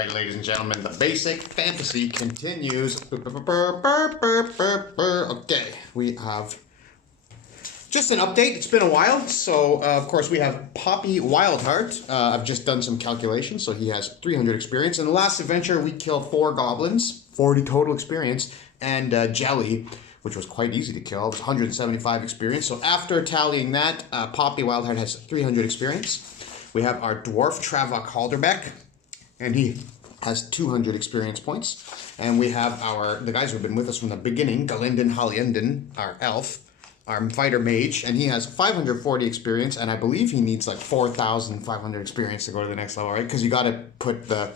Alright, ladies and gentlemen, the basic fantasy continues. Okay, we have just an update. It's been a while. So, of course, we have Poppy Wildheart. I've just done some calculations, so he has 300 experience. In the last adventure, we killed 4 goblins, 40 total experience, and Jelly, which was quite easy to kill. It was 175 experience. So after tallying that, Poppy Wildheart has 300 experience. We have our dwarf, Travock and he has 200 experience points. And we have the guys who have been with us from the beginning, Galindon, our elf, our fighter mage, and he has 540 experience, and I believe he needs like 4,500 experience to go to the next level, right? Because you got to put the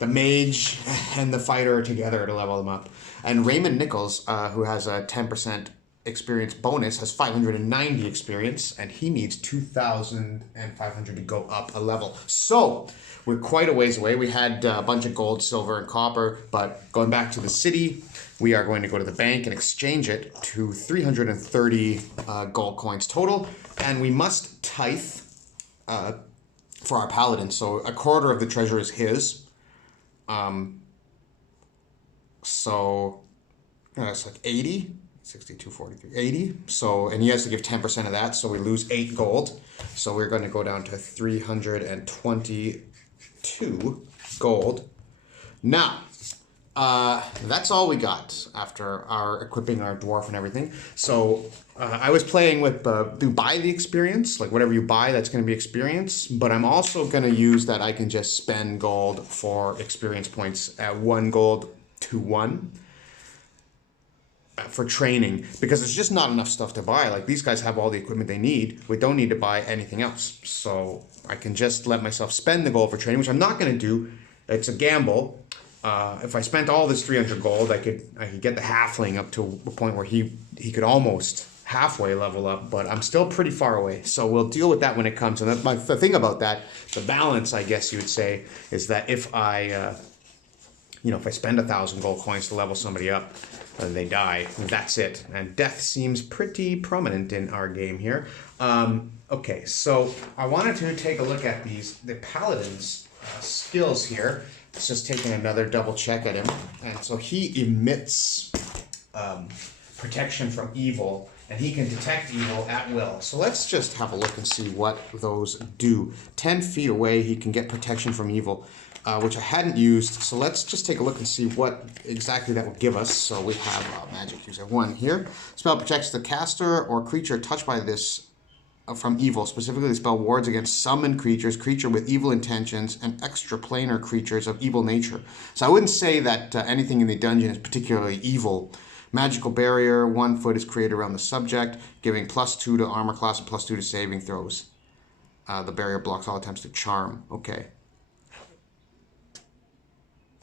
mage and the fighter together to level them up. And Raymond Nichols, who has a 10% experience bonus, has 590 experience, and he needs 2,500 to go up a level. So we're quite a ways away. We had a bunch of gold, silver, and copper, but going back to the city, we are going to go to the bank and exchange it to 330 gold coins total, and we must tithe for our paladin. So a quarter of the treasure is his. So that's like 80. 62, 43, 80. So, and he has to give 10% of that, so we lose 8 gold. So we're going to go down to 322 gold. Now, that's all we got after our equipping our dwarf and everything. So I was playing with you buy the experience, like whatever you buy, that's going to be experience. But I'm also going to use that I can just spend gold for experience points at 1 gold to 1. For training, because there's just not enough stuff to buy. Like, these guys have all the equipment they need. We don't need to buy anything else. So I can just let myself spend the gold for training, which I'm not going to do. It's a gamble. If I spent all this 300 gold, I could get the halfling up to a point where he could almost halfway level up, but I'm still pretty far away. So we'll deal with that when it comes. And the thing about that, the balance, I guess you would say, is that if I if I spend 1,000 gold coins to level somebody up, and they die, that's it. And death seems pretty prominent in our game here. Okay, so I wanted to take a look at the paladin's skills here. It's just taking another double check at him. And so he emits protection from evil, and he can detect evil at will. So let's just have a look and see what those do. 10 feet away, he can get protection from evil, which I hadn't used. So let's just take a look and see what exactly that will give us. So we have magic user 1 here. Spell protects the caster or creature touched by this from evil. Specifically, the spell wards against summoned creatures, creature with evil intentions, and extraplanar creatures of evil nature. So I wouldn't say that anything in the dungeon is particularly evil. Magical barrier, 1 foot is created around the subject, giving +2 to armor class and +2 to saving throws. The barrier blocks all attempts to charm. Okay.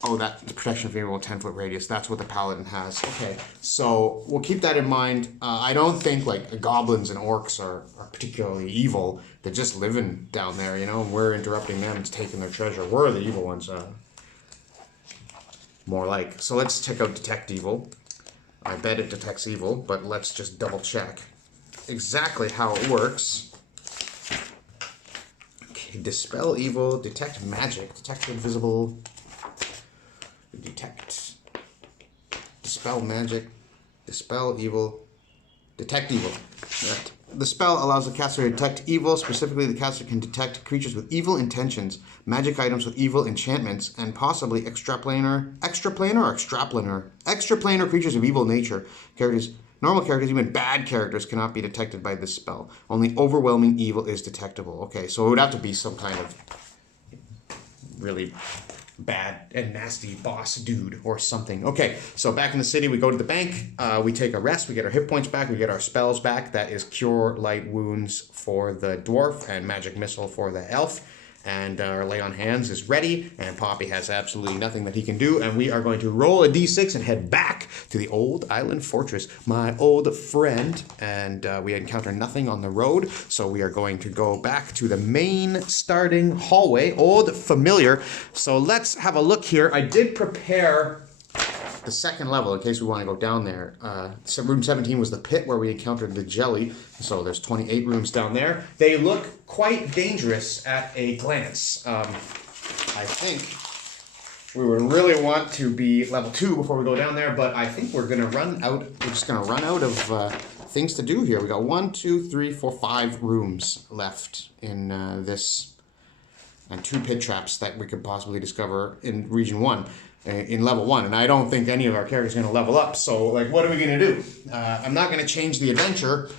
Oh, that the protection from evil 10-foot radius. That's what the paladin has. Okay, so we'll keep that in mind. I don't think like goblins and orcs are particularly evil. They're just living down there, you know. We're interrupting them. It's taking their treasure. We're the evil ones. More like. So let's check out detect evil. I bet it detects evil, but let's just double check exactly how it works. Okay, dispel evil, detect magic, detect invisible. Detect, dispel magic, dispel evil, detect evil. Right. The spell allows the caster to detect evil. Specifically, the caster can detect creatures with evil intentions, magic items with evil enchantments, and possibly extraplanar creatures of evil nature. Normal characters, even bad characters, cannot be detected by this spell. Only overwhelming evil is detectable. Okay, so it would have to be some kind of really bad and nasty boss dude or something. Okay, so back in the city, we go to the bank, we take a rest, we get our hit points back, we get our spells back. That is Cure Light Wounds for the dwarf and Magic Missile for the elf. And our Lay on Hands is ready, and Poppy has absolutely nothing that he can do, and we are going to roll a d6 and head back to the old island fortress, my old friend, and we encounter nothing on the road, so we are going to go back to the main starting hallway, old familiar. So let's have a look here. I did prepare the second level in case we want to go down there. So room 17 was the pit where we encountered the jelly. So there's 28 rooms down there. They look quite dangerous at a glance. I think we would really want to be level 2 before we go down there, but I think we're gonna run out. We're just gonna run out of things to do here. We got 1, 2, 3, 4, 5 rooms left in this, and 2 pit traps that we could possibly discover in region 1, in level 1. And I don't think any of our characters are gonna level up. So like, what are we gonna do? I'm not gonna change the adventure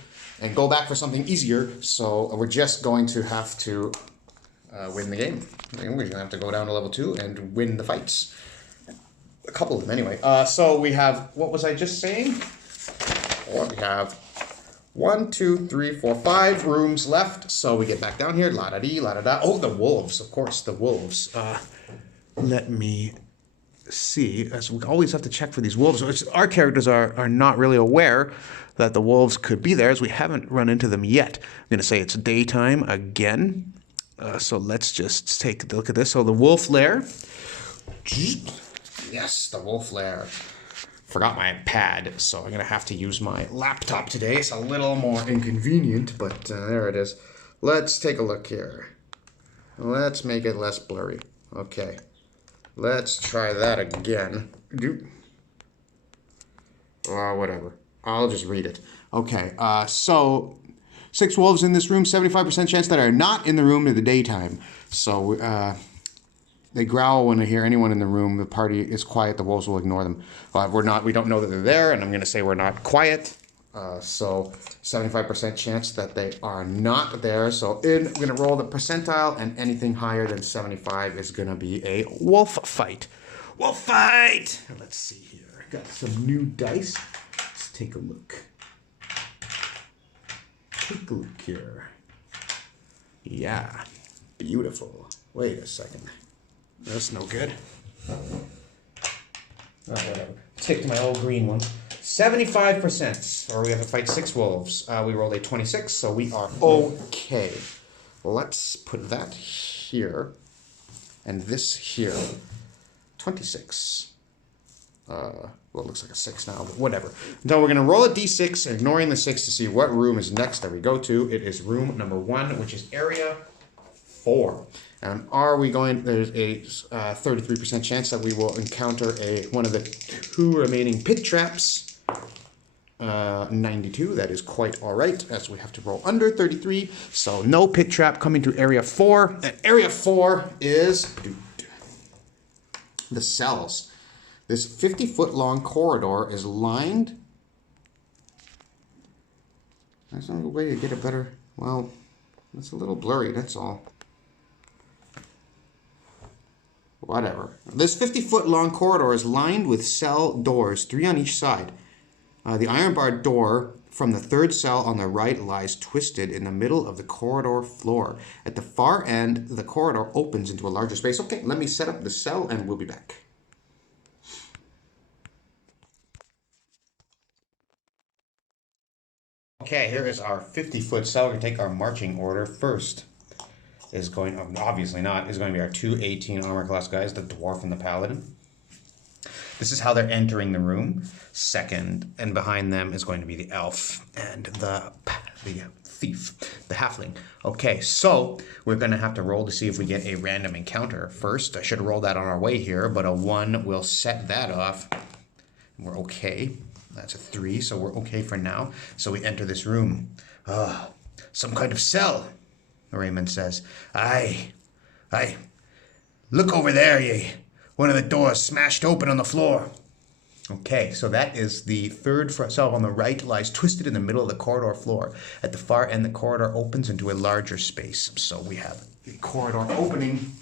and go back for something easier. So we're just going to have to win the game. We're gonna have to go down to level 2 and win the fights. A couple of them anyway. So we have, what was I just saying? Well, we have 1, 2, 3, 4, 5 rooms left. So we get back down here. La da dee, la da da. Oh, the wolves, of course, the wolves. Let me see, as we always have to check for these wolves. Our characters are not really aware that the wolves could be there, as we haven't run into them yet. I'm gonna say it's daytime again. So let's just take a look at this. So the wolf lair. Yes, the wolf lair. Forgot my pad, so I'm gonna have to use my laptop today. It's a little more inconvenient, but there it is. Let's take a look here. Let's make it less blurry. Okay. Let's try that again. Whatever. I'll just read it. Okay, so 6 wolves in this room, 75% chance that are not in the room in the daytime. So they growl when they hear anyone in the room. The party is quiet. The wolves will ignore them. We don't know that they're there, and I'm going to say we're not quiet. So 75% chance that they are not there. So we're going to roll the percentile, and anything higher than 75 is going to be a wolf fight. Wolf fight! Let's see here. Got some new dice. Let's take a look. Take a look here. Yeah, beautiful. Wait a second. That's no good. Oh, whatever. Stick to my old green one. 75%, or we have to fight 6 wolves. We rolled a 26, so we are okay. Let's put that here, and this here. 26. Well, it looks like a 6 now, but whatever. Now we're going to roll a d6, ignoring the 6 to see what room is next that we go to. It is room number 1, which is area 4. Are we going, there's a 33% chance that we will encounter one of the 2 remaining pit traps. 92, that is quite all right, as we have to roll under 33. So no pit trap coming to area 4. And area 4 is the cells. This 50-foot long corridor is lined. There's no way to get a better, well, it's a little blurry, that's all. Whatever. This 50-foot long corridor is lined with cell doors, 3 on each side. The iron-barred door from the 3rd cell on the right lies twisted in the middle of the corridor floor. At the far end, the corridor opens into a larger space. Okay, let me set up the cell and we'll be back. Okay, here is our 50-foot cell. We're going to take our marching order. First is going, obviously not, is going to be our 2 18 armor class guys, the dwarf and the paladin. This is how they're entering the room. Second, and behind them is going to be the elf and the thief, the halfling. Okay, so we're going to have to roll to see if we get a random encounter. First, I should roll that on our way here, but a 1 will set that off. We're okay. That's a 3, so we're okay for now. So we enter this room. Some kind of cell, Raymond says. Aye. Look over there, ye. One of the doors smashed open on the floor. Okay, so that is the 3rd cell on the right, lies twisted in the middle of the corridor floor. At the far end, the corridor opens into a larger space. So we have the corridor opening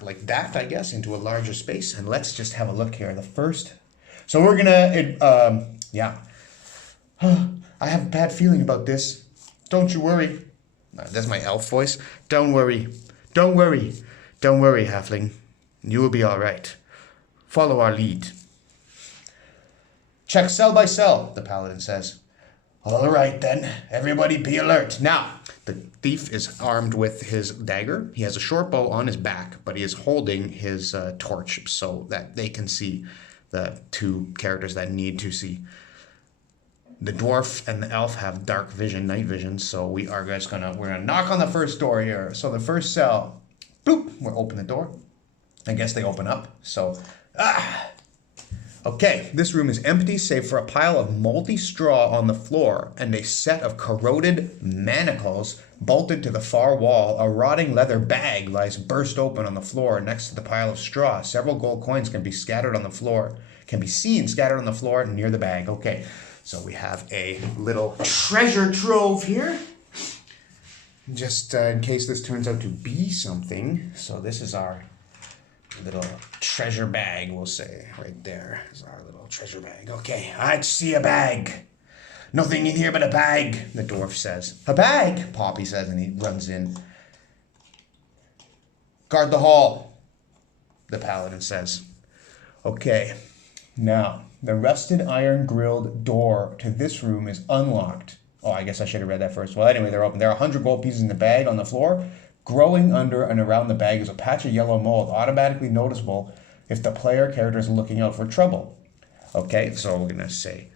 like that, I guess, into a larger space. And let's just have a look here. The first. So we're gonna, yeah. I have a bad feeling about this. Don't you worry. That's my elf voice. Don't worry. Don't worry. Don't worry, halfling. You will be all right. Follow our lead. Check cell by cell, the paladin says. All right, then. Everybody be alert. Now, the thief is armed with his dagger. He has a short bow on his back, but he is holding his torch so that they can see the 2 characters that need to see. The dwarf and the elf have dark vision, night vision, so we're gonna knock on the first door here. So the first cell, boop, we'll open the door. I guess they open up. So, okay, this room is empty save for a pile of moldy straw on the floor and a set of corroded manacles bolted to the far wall. A rotting leather bag lies burst open on the floor next to the pile of straw. Several gold coins can be seen scattered on the floor near the bag. Okay, so we have a little treasure trove here. Just in case this turns out to be something. So this is our little treasure bag, we'll say. Right there is our little treasure bag. Okay, I see a bag. Nothing in here but a bag, the dwarf says. A bag, Poppy says, and he runs in. Guard the hall, the paladin says. Okay, now, the rusted iron-grilled door to this room is unlocked. Oh, I guess I should have read that first. Well, anyway, they're open. There are 100 gold pieces in the bag on the floor. Growing under and around the bag is a patch of yellow mold, automatically noticeable if the player character is looking out for trouble. Okay, so we're going to say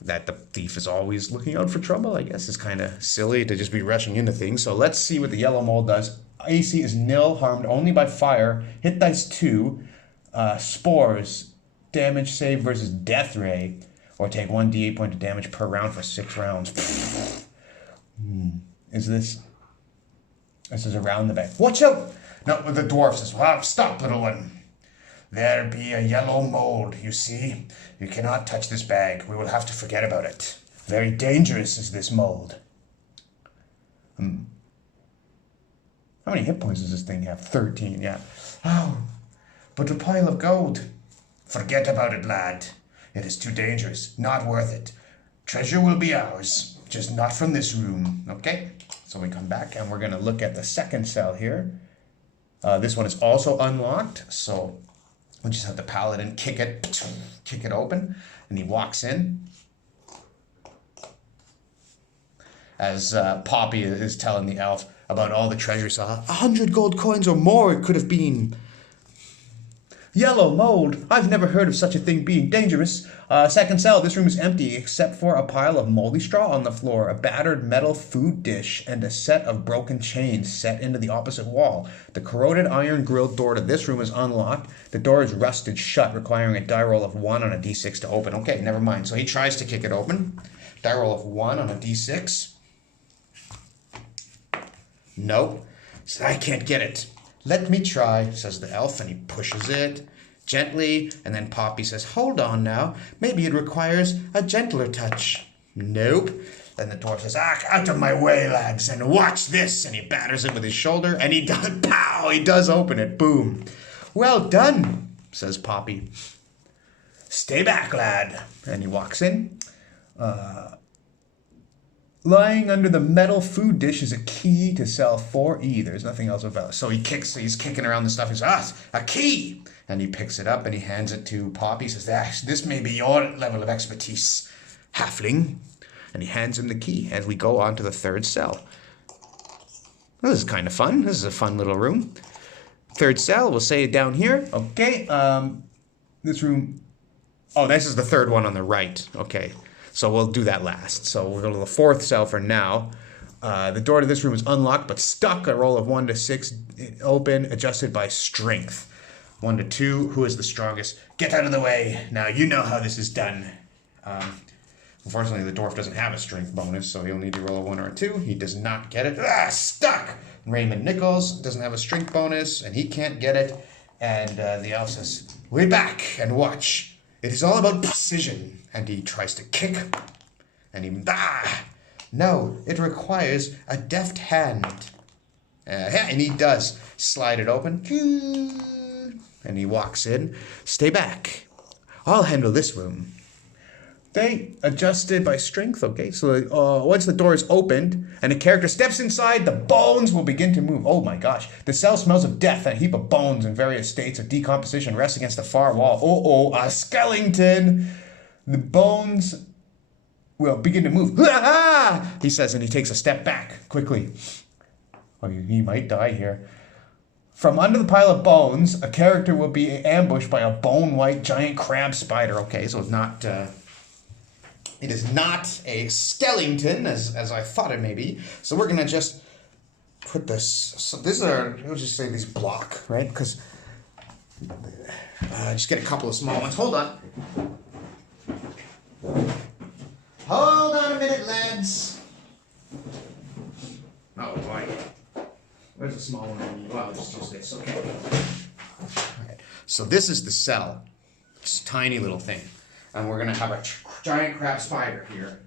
that the thief is always looking out for trouble. I guess it's kind of silly to just be rushing into things. So let's see what the yellow mold does. AC is nil, harmed only by fire. Hit dice 2. Spores, damage save versus death ray, or take 1d8 point of damage per round for 6 rounds. This is around the bag. Watch out! No, the dwarf says, well, stop, little one. There be a yellow mold, you see. You cannot touch this bag. We will have to forget about it. Very dangerous is this mold. How many hit points does this thing have? 13, yeah. Oh, but a pile of gold. Forget about it, lad. It is too dangerous. Not worth it. Treasure will be ours, just not from this room. Okay? So we come back and we're going to look at the second cell here. This one is also unlocked, so we'll just have the paladin kick it open, and he walks in. As Poppy is telling the elf about all the treasures. 100 gold coins or more it could have been. Yellow mold. I've never heard of such a thing being dangerous. Second cell. This room is empty except for a pile of moldy straw on the floor, a battered metal food dish, and a set of broken chains set into the opposite wall. The corroded iron grilled door to this room is unlocked. The door is rusted shut, requiring a die roll of 1 on a d6 to open. Okay, never mind. So he tries to kick it open. Die roll of 1 on a d6. No. So I can't get it. Let me try, says the elf, and he pushes it gently, and then Poppy says, hold on now, maybe it requires a gentler touch. Nope. Then the dwarf says, out of my way, lads, and watch this, and he batters it with his shoulder, and he does, pow, he does open it, boom. Well done, says Poppy. Stay back, lad. And he walks in. Lying under the metal food dish is a key to cell 4E. There's nothing else about it. So he's kicking around the stuff. He says, a key! And he picks it up and he hands it to Poppy. He says, this may be your level of expertise, halfling. And he hands him the key as we go on to the third cell. Well, this is kind of fun. This is a fun little room. Third cell, we'll say it down here. Okay, this room... Oh, this is the third one on the right. Okay. So we'll do that last. So we'll go to the fourth cell for now. The door to this room is unlocked, but stuck. A roll of 1 to 6, open, adjusted by strength. 1 to 2, who is the strongest? Get out of the way. Now you know how this is done. Unfortunately, the dwarf doesn't have a strength bonus, so he'll need to roll a 1 or a 2. He does not get it. Stuck! Raymond Nichols doesn't have a strength bonus, and he can't get it. And the elf says, way back and watch. It is all about precision. And he tries to kick. And he... No, it requires a deft hand. And he does slide it open. And he walks in. Stay back. I'll handle this room. They adjusted by strength. Okay, so once the door is opened and a character steps inside, the bones will begin to move. Oh my gosh. The cell smells of death. A heap of bones in various states of decomposition rests against the far wall. A skeleton. The bones will begin to move. He says, and he takes a step back quickly. Oh, he might die here. From under the pile of bones, a character will be ambushed by a bone-white giant crab spider. Okay, so it's not It is not a skeleton, as I thought it may be. So we're gonna just put this. So these are, we'll just say these block, right? Because just get a couple of small ones. Hold on. Hold on a minute, lads. Oh boy. Where's the small one? Well, I'll just use this. Okay. Alright. So this is the cell. It's a tiny little thing. And we're going to have a giant crab spider here.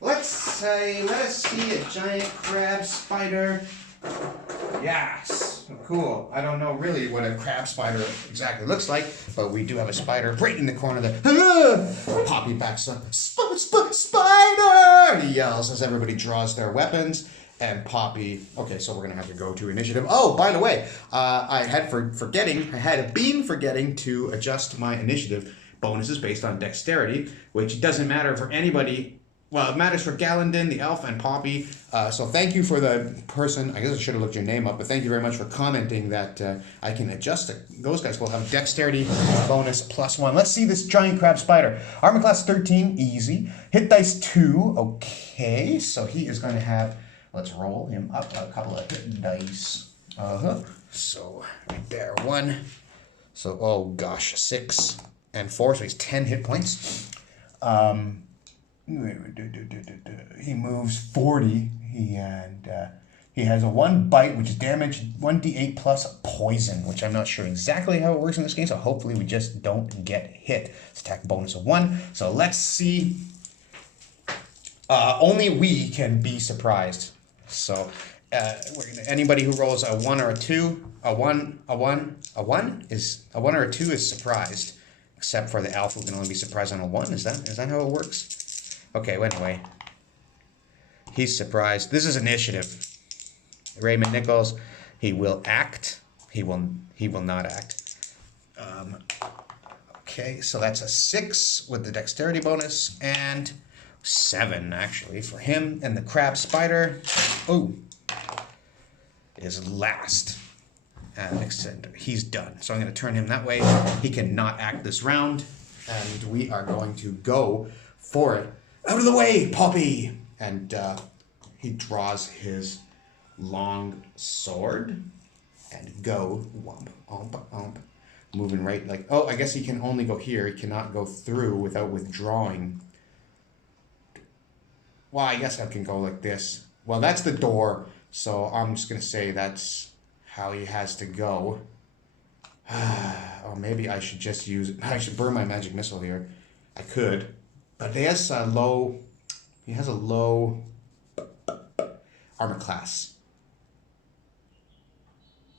Let us see a giant crab spider. Yes. Cool. I don't know really what a crab spider exactly looks like, but we do have a spider right in the corner there. Poppy backs up. Spider! He yells as everybody draws their weapons. And Poppy, okay, so we're gonna have to go to initiative. Oh, by the way, I had been forgetting to adjust my initiative bonuses based on dexterity, which doesn't matter for anybody. Well, it matters for Galindon, the elf, and Poppy. So thank you for the person, I guess I should have looked your name up, but thank you very much for commenting that I can adjust it. Those guys will have dexterity bonus +1. Let's see this giant crab spider. Armor class 13, easy. Hit dice 2, okay, so he is going to have, let's roll him up a couple of hit dice. So, right there, 1. So, oh gosh, 6 and 4, so he's 10 hit points. He moves 40. He has a 1 bite, which is damage, 1d8 plus poison, which I'm not sure exactly how it works in this game, so hopefully we just don't get hit. It's attack bonus of 1. So let's see. Only we can be surprised. So anybody who rolls a 1 or a 2, a 1 or a 2 is surprised, except for the elf who can only be surprised on a 1. Is that how it works? Okay, well, anyway, he's surprised. This is initiative. Raymond Nichols, he will act. He will not act. Okay, so that's a 6 with the dexterity bonus, and 7 actually for him. And the crab spider, is last. He's done. So I'm going to turn him that way. He cannot act this round, and we are going to go for it. Out of the way, Poppy! And he draws his long sword and go womp, omp, omp. Moving right, like, oh, I guess he can only go here. He cannot go through without withdrawing. Well, I guess I can go like this. Well, that's the door, so I'm just going to say that's how he has to go. Or maybe I should just I should burn my magic missile here. I could. But he has a low armor class.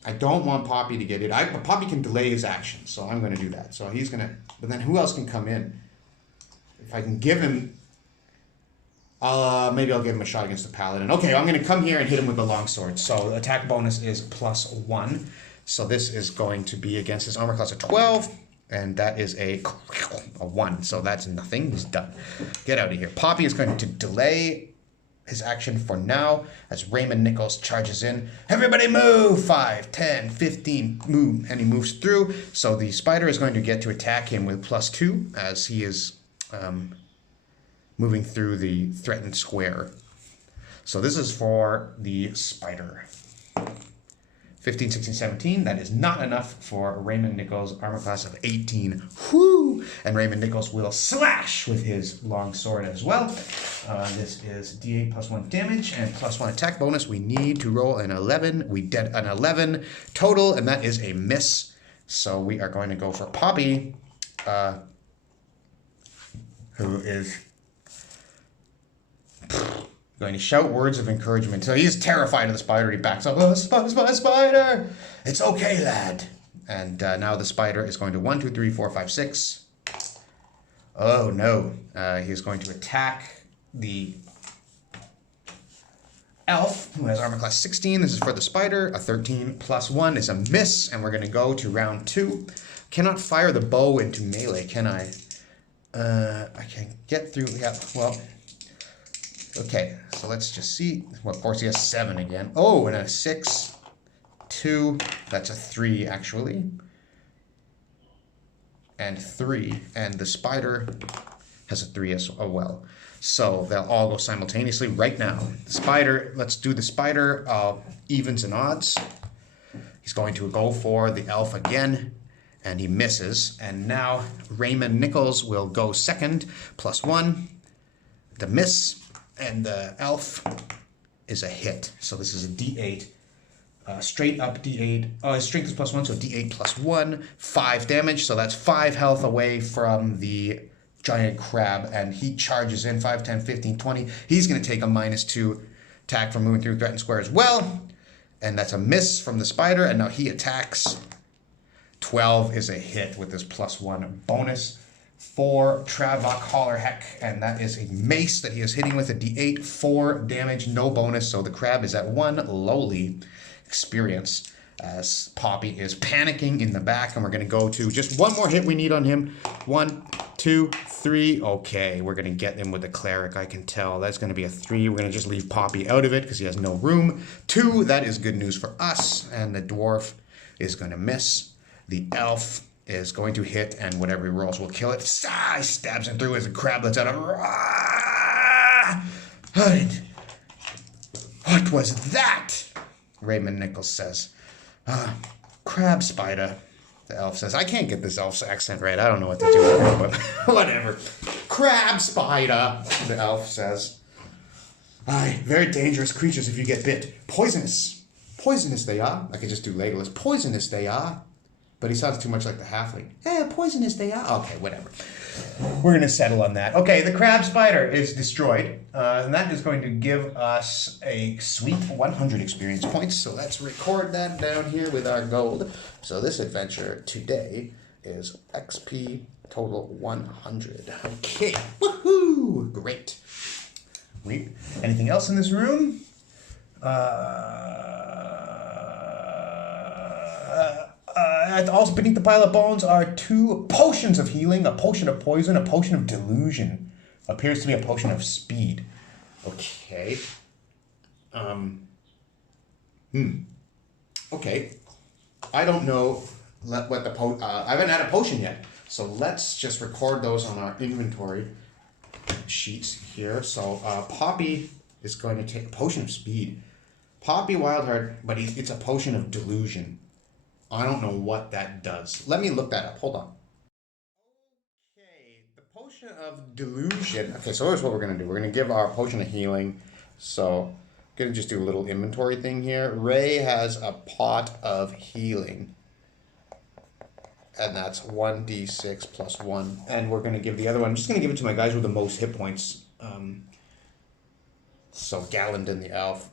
I don't want Poppy to get it. Poppy can delay his action, so I'm going to do that. So he's going to, but then who else can come in? If I can give him, maybe I'll give him a shot against the paladin. Okay, I'm going to come here and hit him with the longsword. So attack bonus is +1. So this is going to be against his armor class of 12. And that is a 1, so that's nothing. He's done. Get out of here. Poppy is going to delay his action for now as Raymond Nichols charges in. Everybody move! 5, 10, 15, move. And he moves through. So the spider is going to get to attack him with +2 as he is moving through the threatened square. So this is for the spider. 15, 16, 17. That is not enough for Raymond Nichols' armor class of 18. Whoo! And Raymond Nichols will slash with his long sword as well. This is d8 +1 damage and +1 attack bonus. We need to roll an 11. We did an 11 total, and that is a miss. So we are going to go for Poppy, who is going to shout words of encouragement. So he's terrified of the spider. He backs up. Oh, spider! It's okay, lad. And now the spider is going to 1, 2, 3, 4, 5, 6. Oh, no. He's going to attack the elf, who has armor class 16. This is for the spider. A 13 +1 is a miss, and we're going to go to round 2. Cannot fire the bow into melee, can I? I can get through. Yeah, well... Okay, so let's just see. Well, of course, he has 7 again. Oh, and a 6, 2. That's a 3, actually. and 3. And the spider has a 3 as well. So they'll all go simultaneously right now. The spider, let's do the spider evens and odds. He's going to go for the elf again, and he misses. And now Raymond Nichols will go second, +1. The miss, and the elf is a hit. So this is a D8. Straight up D8. His strength is +1, so D8 +1. 5 damage, so that's 5 health away from the giant crab, and he charges in 5, 10, 15, 20. He's going to take a -2 attack from moving through threatened square as well, and that's a miss from the spider, and now he attacks. 12 is a hit with this +1 bonus for Travock Hollerheck, and that is a mace that he is hitting with a D8, 4 damage, no bonus, so the crab is at 1 lowly experience. As Poppy is panicking in the back, and we're going to go to just one more hit we need on him. 1, 2, 3. Okay, we're going to get him with the cleric, I can tell. That's going to be a 3. We're going to just leave Poppy out of it because he has no room. 2, that is good news for us. And the dwarf is going to miss. The elf is going to hit, and whatever he rolls will kill it. He stabs him through as a crab lets out a... What was that? Raymond Nichols says. Crab spider, the elf says. I can't get this elf's accent right. I don't know what to do with it, but whatever. Crab spider, the elf says. Aye, very dangerous creatures if you get bit. Poisonous. Poisonous they are. I could just do Legolas. Poisonous they are. But he sounds too much like the halfling. Yeah, poisonous they are. Okay, whatever. We're going to settle on that. Okay, the crab spider is destroyed. And that is going to give us a sweet 100 experience points. So let's record that down here with our gold. So this adventure today is XP total 100. Okay, woohoo! Great. Wait, anything else in this room? Also beneath the pile of bones are 2 potions of healing, a potion of poison, a potion of delusion. Appears to be a potion of speed. Okay. Okay. I don't know what the I haven't had a potion yet. So let's just record those on our inventory sheets here. So Poppy is going to take a potion of speed. Poppy Wildheart, but it's a potion of delusion. I don't know what that does. Let me look that up. Hold on. Okay, the potion of delusion. Okay, so here's what we're going to do. We're going to give our potion of healing. So I'm going to just do a little inventory thing here. Ray has a pot of healing. And that's 1d6 + 1. And we're going to give the other one. I'm just going to give it to my guys with the most hit points. So Galindon the elf.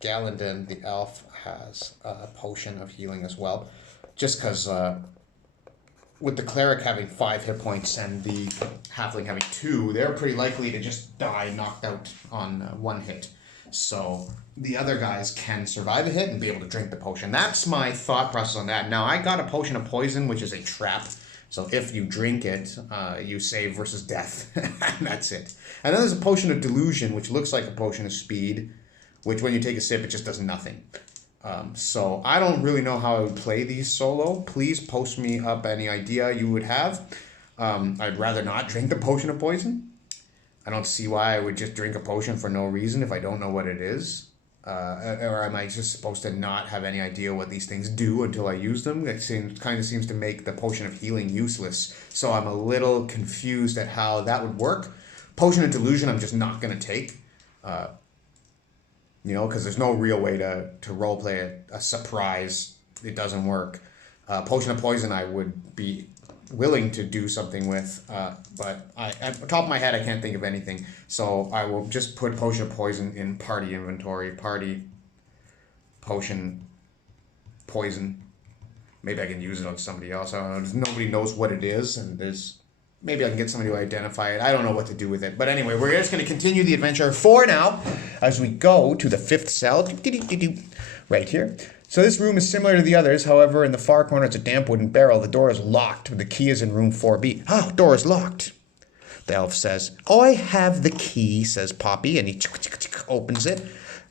Galindon the elf has a potion of healing as well. Just because with the cleric having 5 hit points and the halfling having 2, they're pretty likely to just die knocked out on 1 hit. So the other guys can survive a hit and be able to drink the potion. That's my thought process on that. Now, I got a potion of poison, which is a trap. So if you drink it, you save versus death. And that's it. And then there's a potion of delusion, which looks like a potion of speed, which when you take a sip, it just does nothing. So I don't really know how I would play these solo. Please post me up any idea you would have. I'd rather not drink the potion of poison. I don't see why I would just drink a potion for no reason if I don't know what it is. Or am I just supposed to not have any idea what these things do until I use them? It kind of seems to make the potion of healing useless. So I'm a little confused at how that would work. Potion of delusion I'm just not going to take. Because there's no real way to roleplay a surprise. It doesn't work. Potion of poison I would be willing to do something with, but at the top of my head I can't think of anything. So I will just put potion of poison in party inventory. Party potion poison. Maybe I can use it on somebody else. I don't know. Nobody knows what it is, and maybe I can get somebody to identify it. I don't know what to do with it. But anyway, we're just going to continue the adventure for now as we go to the 5th cell. Right here. So this room is similar to the others. However, in the far corner, it's a damp wooden barrel. The door is locked. The key is in room 4B. Oh, door is locked. The elf says, I have the key, says Poppy, and he opens it.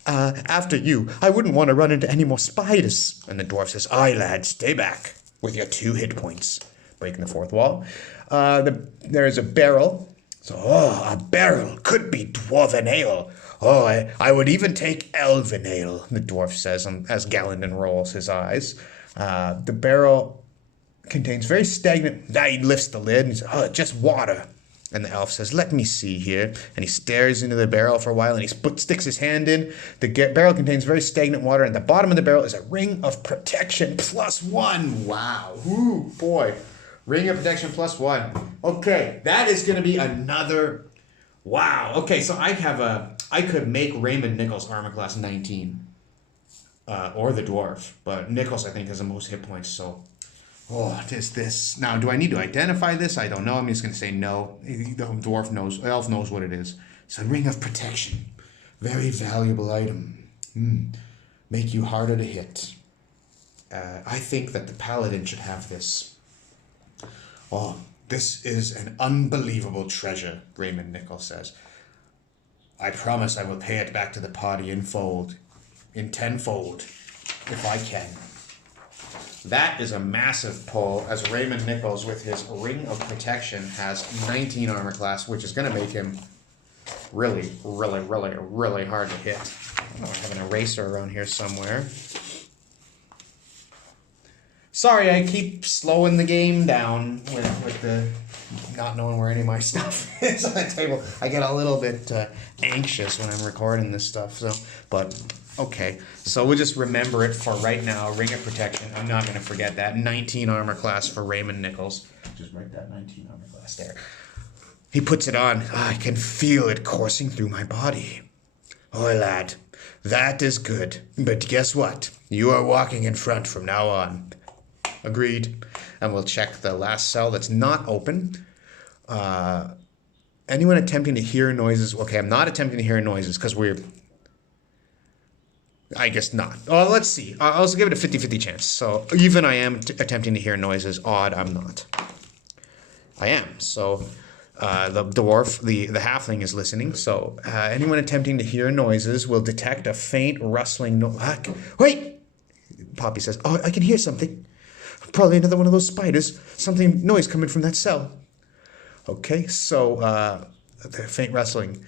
After you. I wouldn't want to run into any more spiders. And the dwarf says, aye, lad, stay back. with your 2 hit points. Breaking the 4th wall. There is a barrel. So, a barrel could be dwarven ale. I would even take elven ale, the dwarf says as Galindon rolls his eyes. The barrel contains very stagnant... He lifts the lid and he says, just water. And the elf says, let me see here. And he stares into the barrel for a while and he sticks his hand in. The barrel contains very stagnant water. And at the bottom of the barrel is a ring of protection +1. Wow. Ooh, boy. Ring of protection +1. Okay, that is going to be another... Wow. Okay, so I could make Raymond Nichols armor class 19. Or the dwarf. But Nichols, I think, has the most hit points, so... What is this? Now, do I need to identify this? I don't know. I'm just going to say no. The dwarf knows. Elf knows what it is. It's a ring of protection. Very valuable item. Make you harder to hit. I think that the paladin should have this. This is an unbelievable treasure, Raymond Nichols says. I promise I will pay it back to the party in tenfold, if I can. That is a massive pull, as Raymond Nichols, with his Ring of Protection, has 19 armor class, which is going to make him really, really, really, really hard to hit. I have an eraser around here somewhere. Sorry, I keep slowing the game down with the not knowing where any of my stuff is on the table. I get a little bit anxious when I'm recording this stuff, but... Okay, so we'll just remember it for right now. Ring of Protection. I'm not going to forget that. 19 armor class for Raymond Nichols. Just write that 19 armor class there. He puts it on. I can feel it coursing through my body. Lad, that is good. But guess what? You are walking in front from now on. Agreed. And we'll check the last cell that's not open. Anyone attempting to hear noises? Okay, I'm not attempting to hear noises because we're... I guess not. Oh, let's see. I'll also give it a 50-50 chance. So even I am attempting to hear noises. Odd, I'm not. I am. So the dwarf, the halfling is listening. So anyone attempting to hear noises will detect a faint rustling Wait! Poppy says, I can hear something. Probably another one of those spiders. Noise coming from that cell. Okay, so the faint rustling.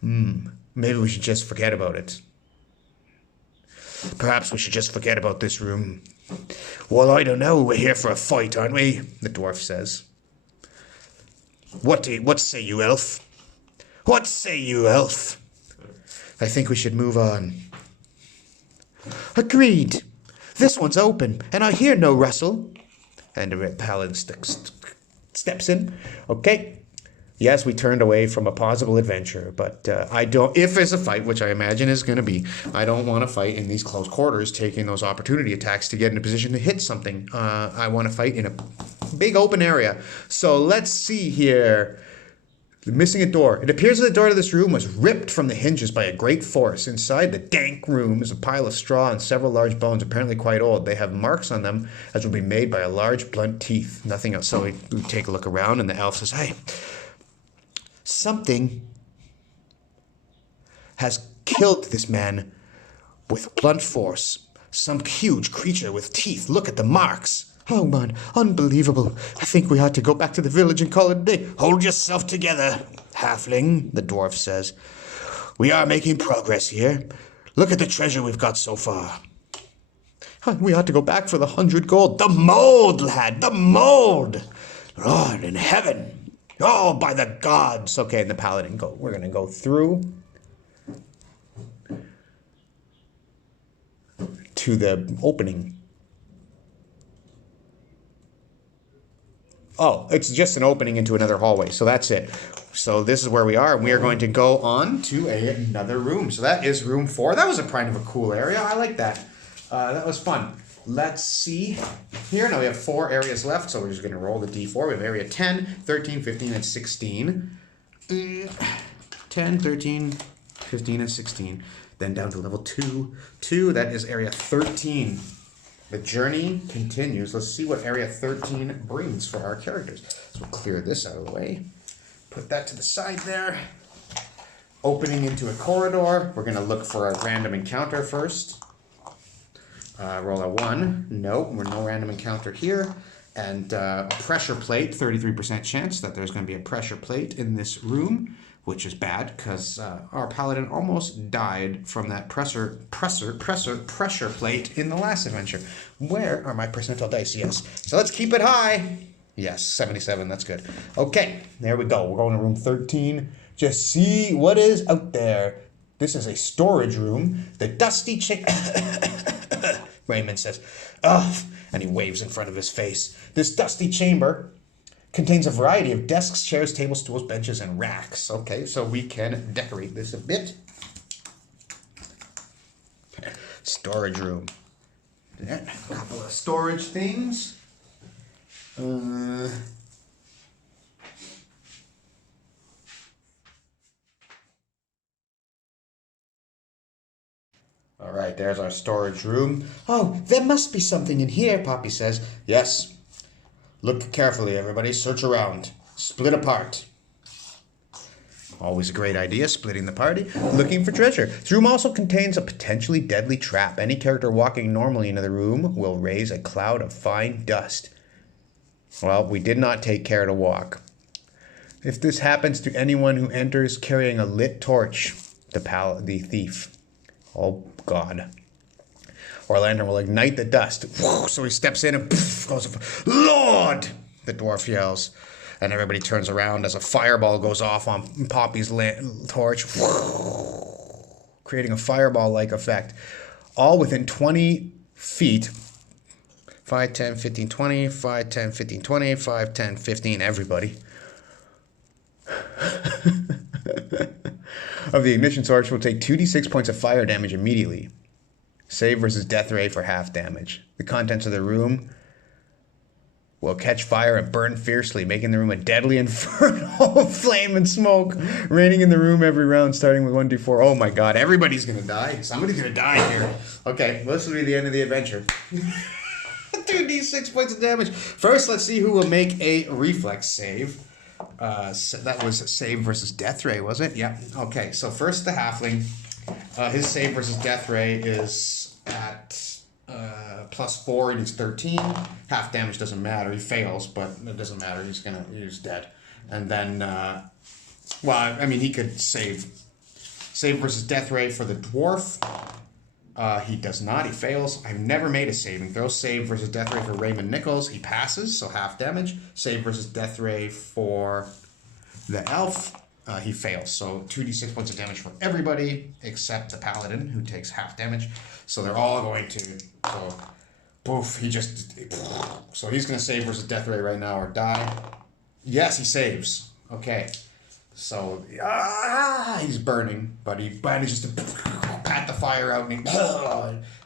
Maybe we should just forget about it. Perhaps we should just forget about this room. Well, I don't know. We're here for a fight, aren't we? The dwarf says. What say you, elf? What say you, elf? I think we should move on. Agreed. This one's open, and I hear no rustle. And the paladin steps in. Okay. Yes, we turned away from a possible adventure, but I don't... If there's a fight, which I imagine is going to be, I don't want to fight in these close quarters, taking those opportunity attacks to get in a position to hit something. I want to fight in a big open area. So let's see here. Missing a door. It appears that the door to this room was ripped from the hinges by a great force. Inside the dank room is a pile of straw and several large bones, apparently quite old. They have marks on them, as would be made by a large blunt teeth. Nothing else. So we take a look around, and the elf says, hey... Something has killed this man with blunt force. Some huge creature with teeth. Look at the marks. Oh, man, unbelievable. I think we ought to go back to the village and call it a day. Hold yourself together, halfling, the dwarf says. We are making progress here. Look at the treasure we've got so far. We ought to go back for the 100 gold. The mold, lad, the mold. Lord in heaven. Oh, by the gods. Okay, and the paladin we're going to go through to the opening. Oh, it's just an opening into another hallway. So that's it. So this is where we are, and we are going to go on to another room. So that is room 4. That was a kind of a cool area. I like that. That was fun. Let's see here. Now we have 4 areas left, so we're just going to roll the d4. We have area 10, 13, 15, and 16. 10, 13, 15, and 16. Then down to level 2. That is area 13. The journey continues. Let's see what area 13 brings for our characters. So we'll clear this out of the way. Put that to the side there. Opening into a corridor. We're going to look for a random encounter first. Roll a 1. Nope, we're no random encounter here. And a pressure plate, 33% chance that there's going to be a pressure plate in this room, which is bad because our paladin almost died from that pressure plate in the last adventure. Where are my percentile dice? Yes. So let's keep it high. Yes, 77. That's good. Okay, there we go. We're going to room 13. Just see what is out there. This is a storage room. The dusty Raymond says, ugh, and he waves in front of his face. This dusty chamber contains a variety of desks, chairs, tables, stools, benches, and racks. Okay, so we can decorate this a bit. Storage room. Yeah, a couple of storage things. All right, there's our storage room. Oh, there must be something in here, Poppy says. Yes. Look carefully, everybody. Search around. Split apart. Always a great idea, splitting the party. Looking for treasure. This room also contains a potentially deadly trap. Any character walking normally into the room will raise a cloud of fine dust. Well, we did not take care to walk. If this happens to anyone who enters carrying a lit torch, the thief. Oh, God. Or a lantern will ignite the dust. So he steps in and goes, Lord! The dwarf yells. And everybody turns around as a fireball goes off on Poppy's torch, creating a fireball-like effect. All within 20 feet. 5, 10, 15, 20, 5, 10, 15, 20, 5, 10, 15, everybody. Of the ignition torch will take 2d6 points of fire damage immediately. Save versus death ray for half damage. The contents of the room will catch fire and burn fiercely, making the room a deadly inferno of flame and smoke, raining in the room every round, starting with 1d4. Oh my god, everybody's gonna die. Somebody's gonna die here. Okay, this will be the end of the adventure. 2d6 points of damage. First, let's see who will make a reflex save. So that was save versus death ray, was it? Yeah. Okay, so first the halfling. His save versus death ray is at +4 and he's 13. Half damage doesn't matter. He fails, but it doesn't matter. He's dead. And then, well, I mean, he could save versus death ray for the dwarf. He does not. He fails. I've never made a saving throw. Save versus death ray for Raymond Nichols. He passes, so half damage. Save versus death ray for the elf. He fails. So 2d6 points of damage for everybody except the paladin, who takes half damage. So they're all going to. So, poof. So he's going to save versus death ray right now or die. Yes, he saves. Okay. So, he's burning, but he manages to pat the fire out, and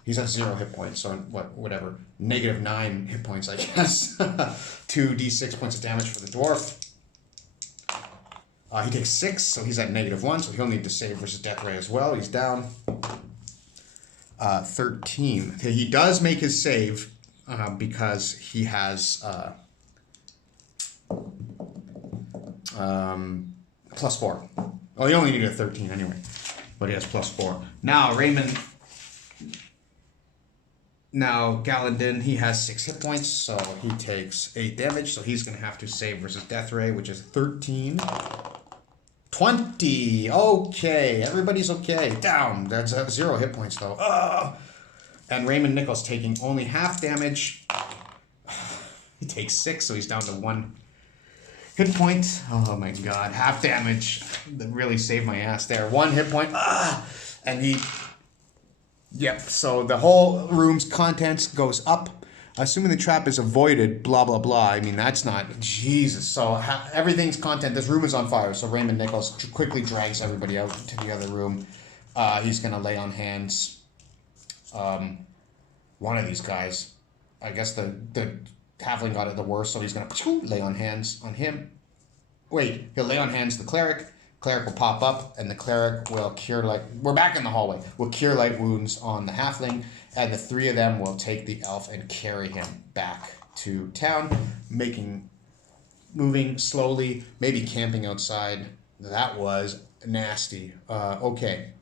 he's at 0 hit points, so whatever, -9 hit points, I guess. 2d6 points of damage for the dwarf. He takes 6, so he's at -1, so he'll need to save versus death ray as well. He's down. 13. He does make his save because he has +4. Well, he only needed a 13 anyway, but he has +4. Now, Galindon, he has 6 hit points, so he takes 8 damage, so he's going to have to save versus death ray, which is 13. 20! Okay, everybody's okay. Down. That's 0 hit points, though. And Raymond Nichols taking only half damage. He takes 6, so he's down to 1 hit point. Oh my god. Half damage. That really saved my ass there. 1 hit point. And he... Yep, so the whole room's contents goes up. Assuming the trap is avoided, blah, blah, blah. I mean, that's not... Jesus. So everything's content... This room is on fire, so Raymond Nichols quickly drags everybody out to the other room. He's going to lay on hands. One of these guys. I guess the halfling got it the worst, so he's going to lay on hands on him. Wait, he'll lay on hands the cleric. Cleric will pop up, and the cleric will cure light... We're back in the hallway. Will cure light wounds on the halfling, and the 3 of them will take the elf and carry him back to town, moving slowly, maybe camping outside. That was nasty. Okay.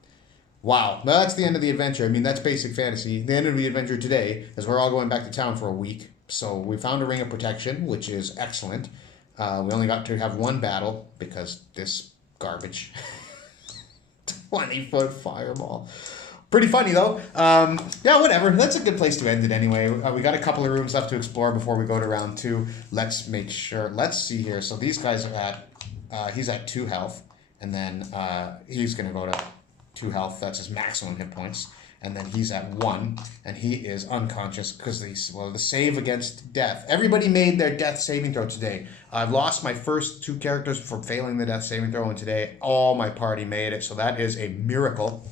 Wow. Well, that's the end of the adventure. I mean, that's basic fantasy. The end of the adventure today is we're all going back to town for a week. So we found a ring of protection, which is excellent. We only got to have one battle because this garbage. 20-foot fireball. Pretty funny though. Yeah, whatever. That's a good place to end it anyway. We got a couple of rooms left to explore before we go to round 2. Let's make sure. Let's see here. So these guys are at. He's at 2 health, and then he's gonna go to 2 health. That's his maximum hit points. And then he's at 1, and he is unconscious because the save against death. Everybody made their death saving throw today. I've lost my first 2 characters for failing the death saving throw, and today all my party made it. So that is a miracle.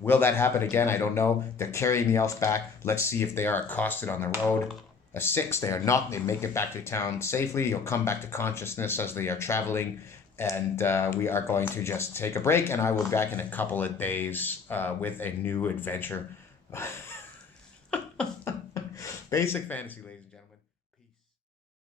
Will that happen again? I don't know. They're carrying the elf back. Let's see if they are accosted on the road. A 6, they are not. They make it back to town safely. You'll come back to consciousness as they are traveling. And we are going to just take a break, and I will be back in a couple of days with a new adventure. Basic fantasy, ladies.